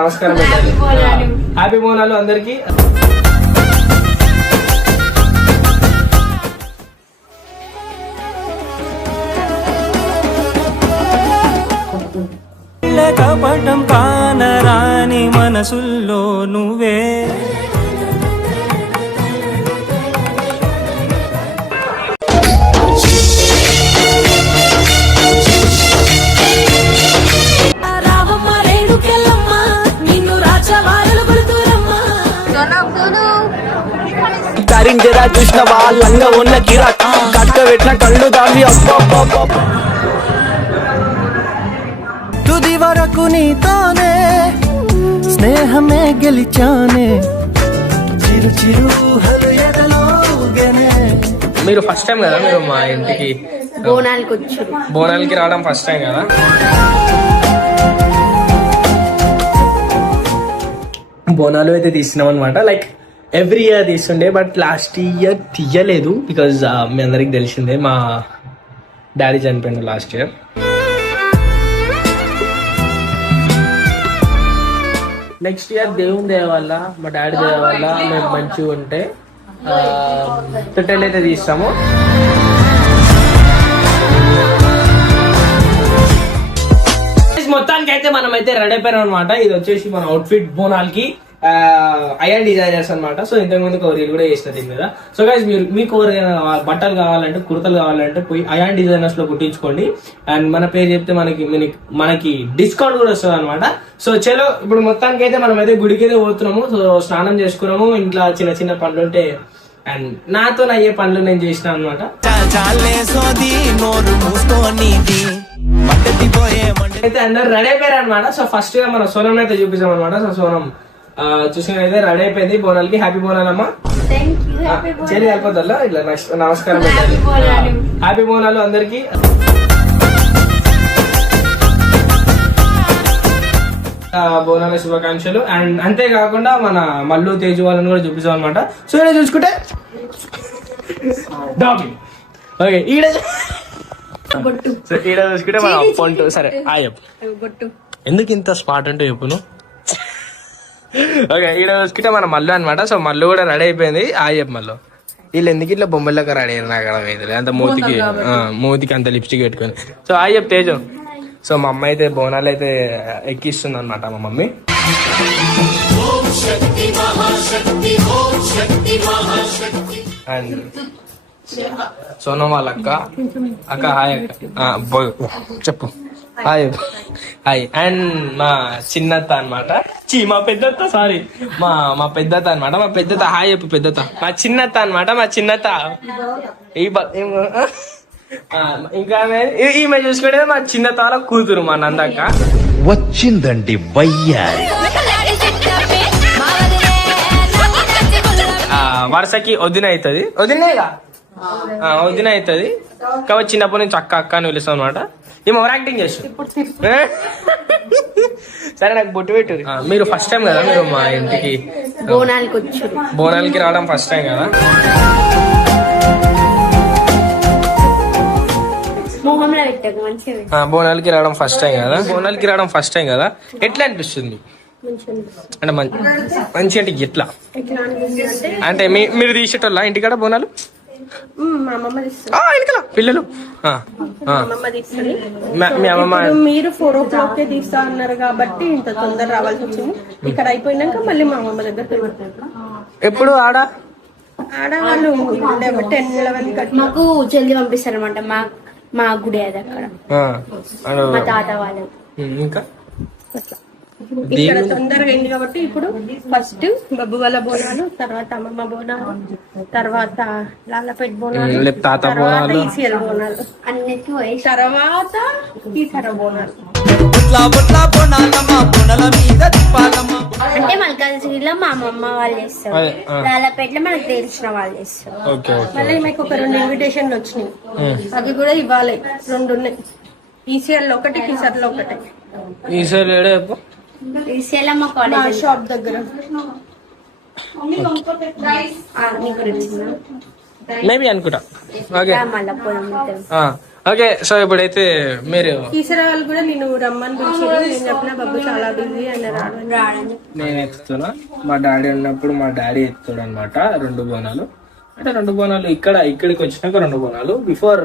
నమస్కారం. హ్యాపీ బోనాలు అందరికి. కపటం కానరాని మనసుల్లో నువ్వే కరింజరా చూసిన వాళ్ళంగా ఉన్న కిరా కట్ట పెట్టిన కళ్ళు దాన్ని తుది వరకు నీతోనే స్నేహమే గెలిచానే చిరు చిరు మీరు ఫస్ట్ టైం కదా మీరు మా ఇంటికి బోనాలకి రావడం ఫస్ట్ టైం కదా. బోనాలు అయితే తీస్తున్నాం అనమాట. లైక్ ఎవ్రీ ఇయర్ తీస్తుండే, బట్ లాస్ట్ ఇయర్ తీయలేదు బికాజ్ మీ అందరికి తెలిసిందే మా డాడీ చనిపోయిండు లాస్ట్ ఇయర్. నెక్స్ట్ ఇయర్ దేవుని దయ వల్ల మా డాడీ దయ వల్ల మేము మంచిగా ఉంటే తొట్టెలు అయితే తీస్తాము. మొత్తానికి అయితే మనం అయితే రెడీ అయిపోయాం అనమాట. ఇది వచ్చేసి మన అవుట్ఫిట్ బోనాలకి అయాన్ డిజైనర్స్ అనమాట. సో ఇంతకు ముందు ఒక రీల్ కూడా చేసిన దీని మీద. సో గైస్ మీరు మీకు బట్టలు కావాలంటే కుర్తలు కావాలంటే పోయి అయాన్ డిజైనర్స్ లో కుట్టించుకోండి. అండ్ మన పేరు చెప్తే మనకి డిస్కౌంట్ కూడా వస్తుంది అనమాట. సో చలో ఇప్పుడు మొత్తానికి అయితే మనం అయితే గుడికి అయితే పోతున్నాము. సో స్నానం చేసుకున్నాము. ఇంట్లో చిన్న చిన్న పనులు ఉంటే అండ్ నాతో అయ్యే పనులు నేను చేసిన అనమాట. అయితే అందరు రెడీ అయిపోయారు అనమాట. సో ఫస్ట్ గా మనం సోనం అయితే చూపిస్తాం అనమాట. సో సోనం చూసిన అయితే రెడీ అయిపోయింది బోనాలకి. హ్యాపీ బోనాలు అమ్మా. చెల్లి వెళ్ళిపోతా ఇట్లా నమస్కారం. హ్యాపీ బోనాలు అందరికి. బోనాల శుభాకాంక్షలు. అండ్ అంతేకాకుండా మన మల్లు తేజు వాళ్ళని కూడా చూపిస్తాం అనమాట. సో ఈడ చూసుకుంటే ఓకే ఈడ చూసుకుంటే మన పొంటు. సరే ఎందుకు ఇంత స్పాట్ అంటే చెప్పును. ఓకే ఈడ చూసుకుంటే మన మల్లు అనమాట. సో మల్లు కూడా రెడీ అయిపోయింది. చెప్పు మల్లు వీళ్ళు ఎందుకు ఇట్లా బొమ్మల్లోకి రెడీ అయ్యారు నాకు అర్థమైంది. అంత మూతికి అంత లిప్స్టిక్ పెట్టుకొని. సో చెప్పు తేజు. సో మా అమ్మ అయితే బోనాలు అయితే ఎక్కిస్తుంది అనమాట. మా మమ్మీ అండ్ సోనం వాళ్ళ అక్క హాయ్ చెప్పు హాయ్. అండ్ మా చిన్నత్త అనమాట. మా పెద్దత్త సారీ మా పెద్దత్త అనమాట. మా పెద్దత్త హాయ్ చెప్పు పెద్దత్త. మా చిన్నత్త అనమాట. మా చిన్నత్త ఇంకా ఈమె చూసుకుంటే మా చిన్నతాల కూతురు మా నందక్క వచ్చిందండి వయ్యారి. వరుసకి వదిన అవుతుంది. వదిన అవుతుంది కాబట్టి చిన్నప్పటి నుంచి అక్క అక్క అని పిలుస్తాం అనమాట. ఏమో ఓవర్ యాక్టింగ్ చేస్తుంది. సరే నాకు బొట్టు పెట్టు. మీరు ఫస్ట్ టైం కదా మీరు మా ఇంటికి బోనాలకి రావడం ఫస్ట్ టైం కదా. బోనాలకి రావడం ఫస్ట్ టైం కదా. ఎట్లా అనిపిస్తుంది? అంటే మంచి అంటే ఎట్లా అంటే మీరు తీసేటోళ్ళ ఇంటికాడ బోనాలు పిల్లలు మీ అమ్మమ్మ మీరు 4 o'clock తీస్తా అన్నారు కాబట్టి ఇంత తొందర రావాల్సి వచ్చింది. ఇక్కడ అయిపోయినాక మళ్ళీ మా అమ్మమ్మ దగ్గర ఎప్పుడు ఆడవాళ్ళు 10-11 మాకు జల్దీ పంపిస్తారనమాట. మా గుడి అది అక్కడ మా తాత వాళ్ళు. ఇంకా ఇక్కడ తొందరగా అయింది కాబట్టి ఇప్పుడు ఫస్ట్ బబ్బు వాళ్ళ బోనాలు, తర్వాత అమ్మమ్మ బోనాలు, తర్వాత లాలపేట బోనాలు, తర్వాత ఈసీఎల్ బోనాలు అన్నిటికీ పోయి తర్వాత ఈసర బోనాలు. అంటే మల్కాజ్గిరిలో మా అమ్మమ్మ వాళ్ళు చేస్తారు, లాలపేటలో మనకు తెలిసిన వాళ్ళు చేస్తారు. మళ్ళీ మీకు ఒక 2 ఇన్విటేషన్లు వచ్చినాయి, అవి కూడా ఇవ్వాలి. 2 ఉన్నాయి, ఈసీఎల్ ఒకటి, టీసర్ లో ఒకటి. ఈసీఎల్ మా కాలేజ్ షాప్ దగ్గర. మేబీ అనుకుంటా. ఓకే సో ఇప్పుడైతే మీరు తీసరా వాళ్ళు కూడా నేను రమ్మని పిలిచారు. నేను చెప్పిన బాబు చాలా బిజీ అన్నారు. నేను ఎత్తుతున్నా. మా డాడీ ఉన్నప్పుడు మా డాడీ ఎత్తుతాడు అనమాట 2 బోనాలు. అంటే 2 బోనాలు ఇక్కడికి వచ్చినాక 2 బోనాలు. బిఫోర్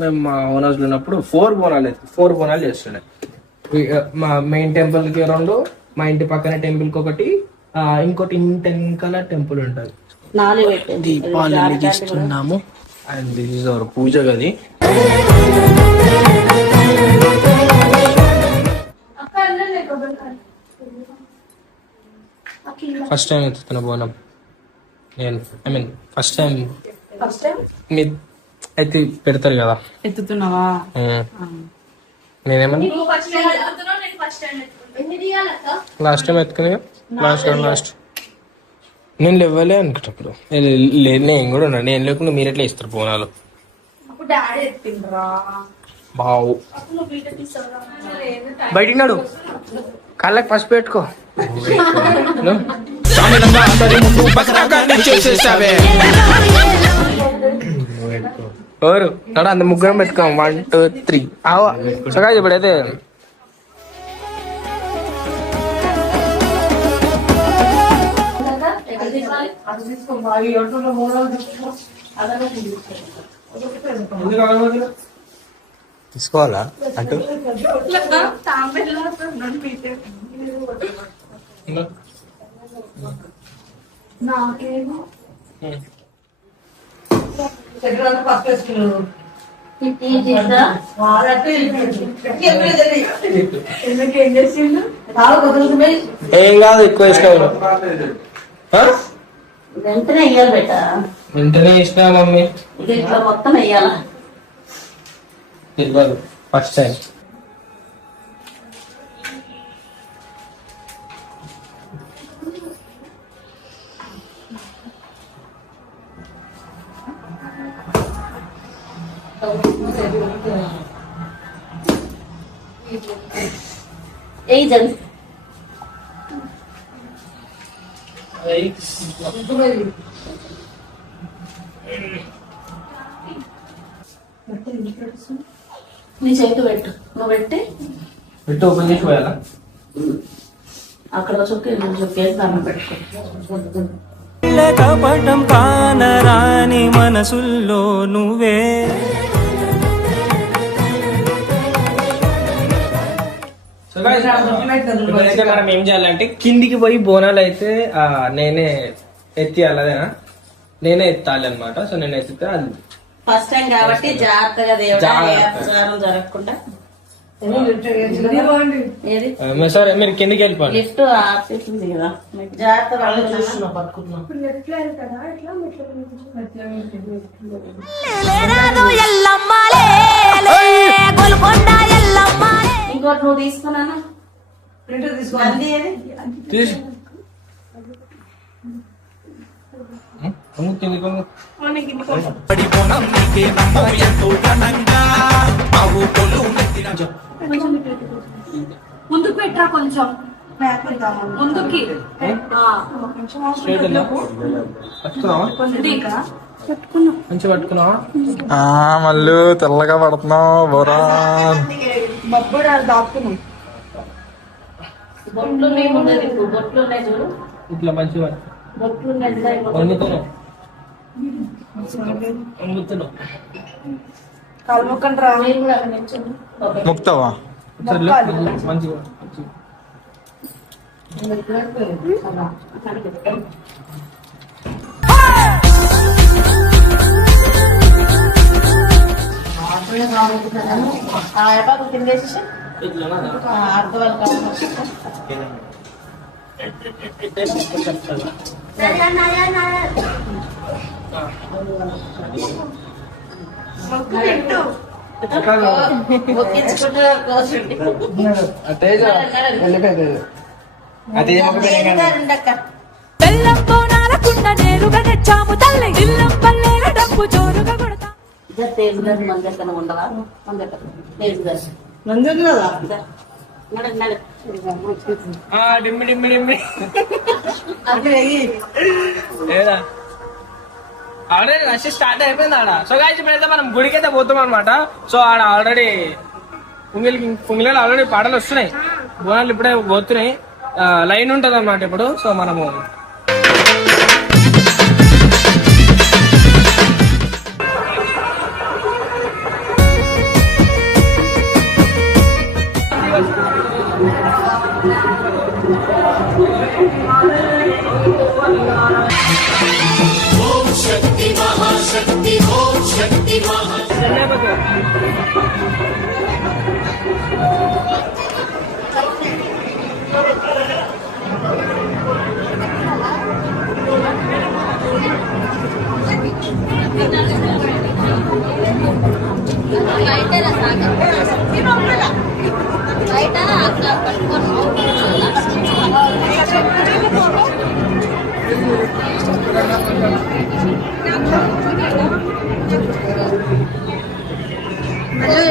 మేము మా ఓనర్స్ ఉన్నప్పుడు 4 బోనాలు చేస్తుండే. మా మెయిన్ టెంపుల్ కి 2, మా ఇంటి పక్కన టెంపుల్ కి 1, ఇంకోటి ఇంటి వెనకాల టెంపుల్ ఉంటుంది. దీపాలు వెలిగిస్తున్నాము. అండ్ దిస్ ఇస్ అవర్ పూజ గది. ఫస్ట్ టైం ఎత్తుతున్న బోనం నేను. ఫస్ట్ టైం మీరు అయితే పెడతారు కదా ఎత్తుతున్నావా? నేనేమన్నా లాస్ట్ టైం ఎత్తుకుని లాస్ట్ నేను లేవ్వలే అనుకుంటప్పుడు నేను కూడా ఉన్నా. నేను లేకుండా మీరు ఎట్లా ఇస్తారు బోనాలు? బావు బయటికి నాడు కాళ్ళకి పసుపు పెట్టుకో. ఎవరు నడు అంత ముగ్గురం పెట్టుకోం. 1 2 3 ఆవా. సగా ఇప్పుడైతే తీసుకోవాలా అంటూ ఏం కాదు ఎక్కువ ఇష్టం. వెంటనే వెయ్యాలి బెట. వెంటనే ఇష్టం మమ్మీ. ఇది ఇట్లా మొత్తం వెయ్యాలి. తెలియదు ఫస్ట్ టైం. ఏ జన్ నీ చేతి పెట్టు. నువ్వు పెట్టి ఓపెన్ చేసి పోయాలా? అక్కడ చొక్కేసి దాన్ని పెట్టుకో. కపటం కానరాని మనసుల్లో నువ్వే. ఇప్పుడైతే మనం ఏం చేయాలంటే కిందికి పోయి బోనాలు అయితే నేనే ఎత్తియాలి. అదేనా? నేనే ఎత్తాలి అనమాట. సో నేను ఎత్తితే అది ఫస్ట్ టైం కాబట్టి జాగ్రత్తగా జరగకుండా. సరే మీరు కిందికి వెళ్ళిపోండి. లిఫ్ట్ ఆపేసింది కదా, జాగ్రత్తగా ఇంకోటి నువ్వు తీసుకున్నాను. ముందుకు పెట్టరా కొంచెం ముందుకి. మంచిగా పట్టుకున్నావా? మళ్ళీ తెల్లగా పడుతున్నావు బోరా. బొట్లు బొట్లు ఉన్నాయి చూడు. ఇట్లా మంచిగా బొట్లు వంగుతున్నావు. ముక్తావా? మంచిగా తినేసి అర్థం బెల్లం బోనాలకుండ నేరుగా తెచ్చాము తల్లి. ఇల్లం పల్లెల డప్పు జోరుగా కొడతా. తేజు గారు మన దగ్గర ఉండవా? మన దగ్గర తేజు గారు డిమ్మి డిమ్మి డిమ్మి ఏదా ఆల్రెడీ రష్ స్టార్ట్ అయిపోయింది ఆడ. సో గాయస్ ఇప్పుడైతే మనం గుడికి అయితే పోతాం అనమాట. సో ఆడ ఆల్రెడీ పుంగిలలో ఆల్రెడీ పాటలు వస్తున్నాయి, బోనాలు ఇప్పుడే పోతున్నాయి, లైన్ ఉంటది అనమాట ఇప్పుడు. సో మనము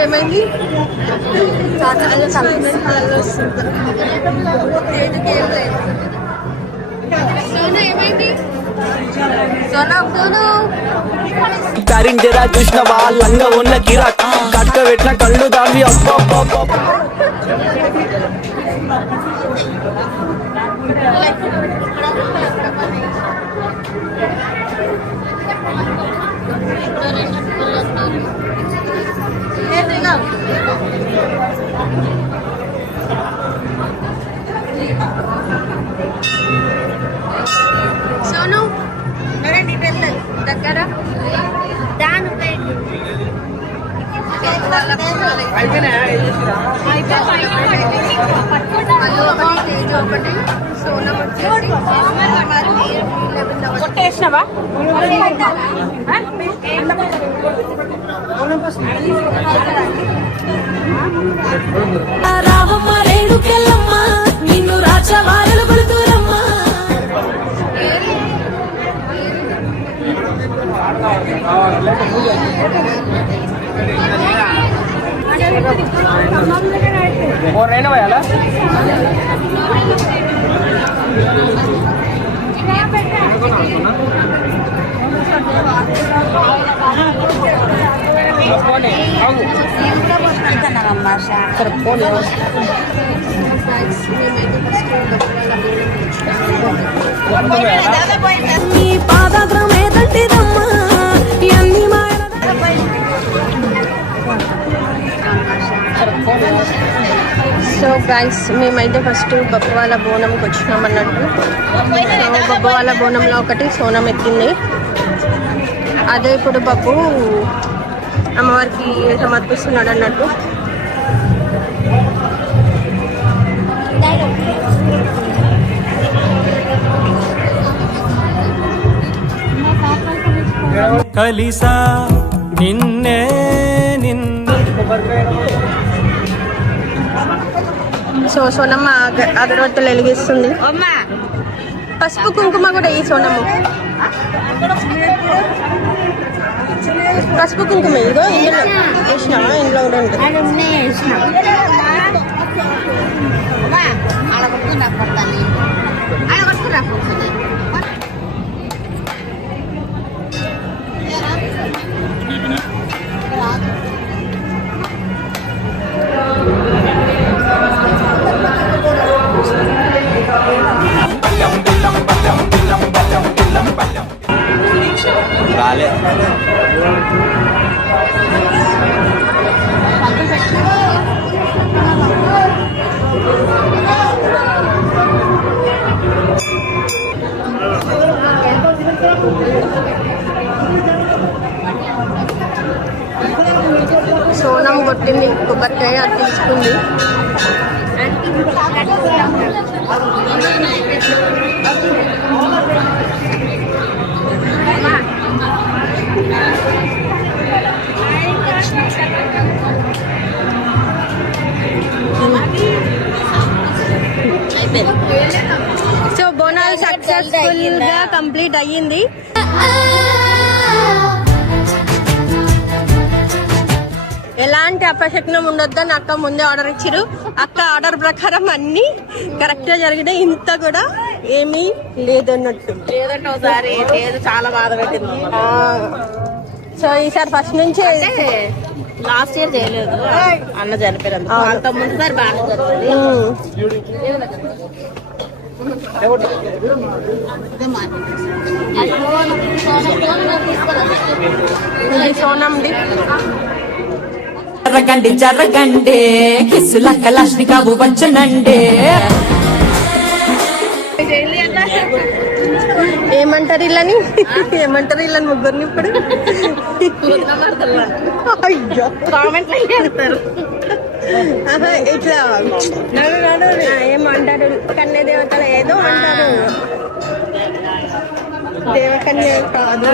ఏమైంది? కరింజరా చూసిన వాళ్ళంగా ఉన్న కిరాక్ కట్క పెట్టిన కళ్ళు దావి అబ్బా. సోను దగ్గర ఒకటి సోనం కొట్టేసినవా? రావమ్మ రేణుకెళ్ళమ్మ నిన్ను రాచవారలు కొడుతురమ్మా. రైనా పోయాలా? నీ పాదగ్రమే తంటిదమ్మా ఎన్ని మాయల సో గైస్ మేమైతే ఫస్ట్ బొబ్బవాల బోనంకి వచ్చినాం అన్నట్టు. సో బొబ్బవాల బోనంలో ఒకటి సోనం ఎక్కింది, అదే ఇప్పుడు బబ్బు అమ్మవారికి సమర్పిస్తున్నాడు అన్నట్టు. కలిసా నిన్నే సో సోనమ్మ అగరబత్తులు వెలిగిస్తుంది. పసుపు కుంకుమ కూడా ఈ సోనమ్మ పసుపు కుంకుమ ఇదిగో ఇందులో వేసినావా? ఇంట్లో కూడా ఉంటుంది. రాలే సోనం కొట్టింది, కొబ్బరికాయ అది తీసుకుంది. సో బోనాలు సక్సెస్ఫుల్ గా కంప్లీట్ అయ్యింది. ఎలాంటి అపశకునం ఉండొద్దని అక్క ముందే ఆర్డర్ ఇచ్చిరు. అక్క ఆర్డర్ ప్రకారం అన్ని కరెక్ట్ గా జరిగినాయి. ఇంత కూడా ఏమీ లేదన్నట్టు. లేదంటే ఒకసారి లేదు చాలా బాధ పెట్టింది. సో ఈసారి ఫస్ట్ నుంచి లాస్ట్ ఇయర్ చేయలేదు, అన్న చనిపోయారు. అంత ముందుసారి బాగా జరుగుతుంది. సోనంది జరగండి జరగండి కిస్సుల కలాష్ని కావు వచ్చనండి. ఏమంటారు ఇళ్ళని ముగ్గురిని ఇప్పుడు అయ్యో కామెంట్ చేస్తారు. ఇట్లా ఏమంటారు కన్య దేవతలు ఏదో అంటారు. దేవకన్య కాదు.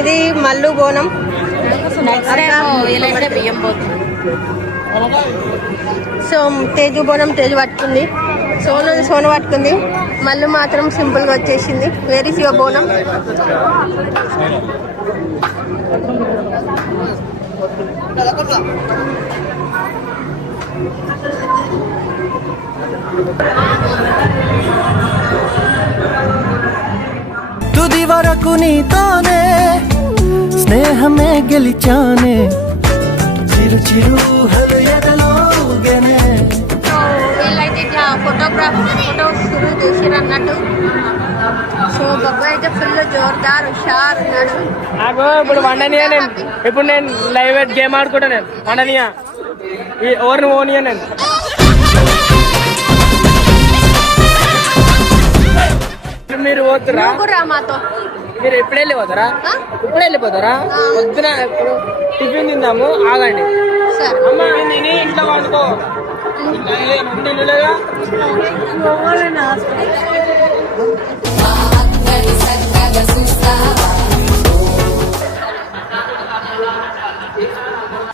ఇది మల్లు బోనం. బియ్యం పోతుంది. సో తేజు బోనం తేజు పట్టుకుంది, సోను పట్టుకుంది, మల్లు మాత్రం సింపుల్ గా వచ్చేసింది. వేర్ ఇస్ యువర్ బోనం? తుది వరకు నీతోనే స్నేహమే గెలిచానే, చిరు చిరు హృదయదలో ఊగెనే. వీళ్ళైతే ఇట్లా ఫోటోస్ షురూ చేసిరు అన్నట్టు. సో బాబాయ్ అయితే ఫుల్ జోర్దార్ హుషార్ ఉన్నాడు. నాకు ఇప్పుడు వండనియా, ఇప్పుడు నేను లైవ్ గేమ్ ఆడుకుంటా. నేను వండనియా ఎవరిని ఓనియా. నేను మీరు పోతురా? మాతో మీరు ఎప్పుడు వెళ్ళిపోతారా? ఇప్పుడు వెళ్ళిపోతారా? పొద్దున ఇప్పుడు టిఫిన్ తిందాము, ఆగండి. అమ్మ నేను ఇంట్లో వండుకో.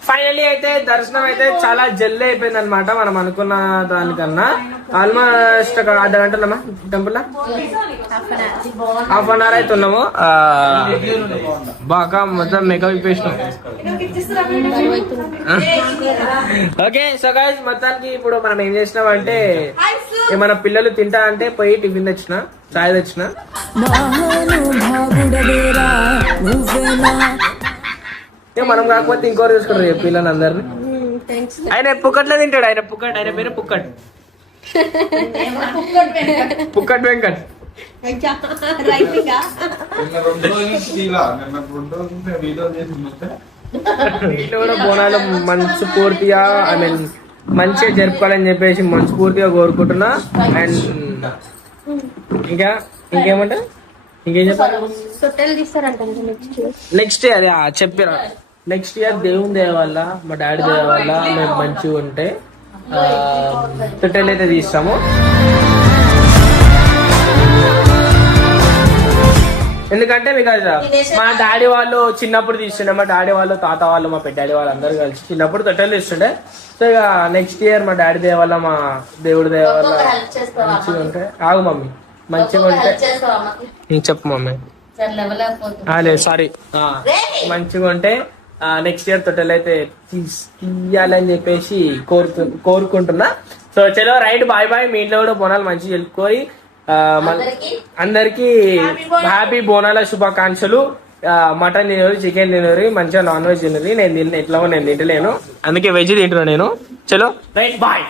ఫైనలీ అయితే దర్శనం అయితే చాలా జల్దీ అయిపోయింది అనమాట. మనం అనుకున్న దానికన్నా ఆల్మోస్ట్ ఒక అర్ధ గంటలమ్మా టెంపుల్ లో హాఫ్ అన్ అవర్ అయితే ఉన్నాము. బాగా మొత్తం మేకప్ ఇప్పేసినాం. ఓకే సో గైస్ మొత్తానికి ఇప్పుడు మనం ఏం చేసినాం అంటే, మన పిల్లలు తింటా అంటే పోయి టిఫిన్ తెచ్చిన, చాయ్ తెచ్చిన. మనం కాకపోతే ఇంకోరు చూసుకుంటారు పిల్లలు అందరిని. ఆయన పుక్కట్లో తింటాడు. ఆయన పేరు పుక్కట్. పుక్కట్ వెంకట్. ఇంట్లో కూడా బోనాలు మనస్ఫూర్తిగా మంచిగా జరుపుకోవాలని చెప్పేసి మనస్ఫూర్తిగా కోరుకుంటున్నా. అండ్ ఇంకేమంటా ఇంకేం చెప్పాలి? నెక్స్ట్ ఇయర్ చెప్పారా? నెక్స్ట్ ఇయర్ దేవుని దయ వల్ల, మా డాడీ దయ వల్ల మేము మంచిగా ఉంటే తొట్టెలు అయితే తీస్తాము. ఎందుకంటే మీకు మా డాడీ వాళ్ళు చిన్నప్పుడు తీస్తుండే, మా డాడీ వాళ్ళు, తాత వాళ్ళు, మా పెద్ద డాడీ వాళ్ళు అందరూ కలిసి చిన్నప్పుడు తొట్టెలు తీస్తుండే. సో ఇక నెక్స్ట్ ఇయర్ మా డాడీ దయ వల్ల, మా దేవుడి దయ వల్ల మంచిగా ఉంటే, ఆగు మమ్మీ, మంచిగా ఉంటే చెప్పు మమ్మీ, లేదు సారీ, మంచిగా ఉంటే నెక్స్ట్ ఇయర్ తొట్టెలు అయితే తీయాలని చెప్పేసి కోరుకుంటున్నా. సో చలో రైట్, బాయ్ బాయ్. మీ ఇంట్లో కూడా బోనాలు మంచిగా జరుపుకొని అందరికి హ్యాపీ బోనాల శుభాకాంక్షలు. మటన్ తినరు, చికెన్ తినరు, మంచిగా నాన్ వెజ్ తినరు. నేను తింటలేను, అందుకే వెజ్ తింటున్నా నేను. చలో రైట్ బాయ్.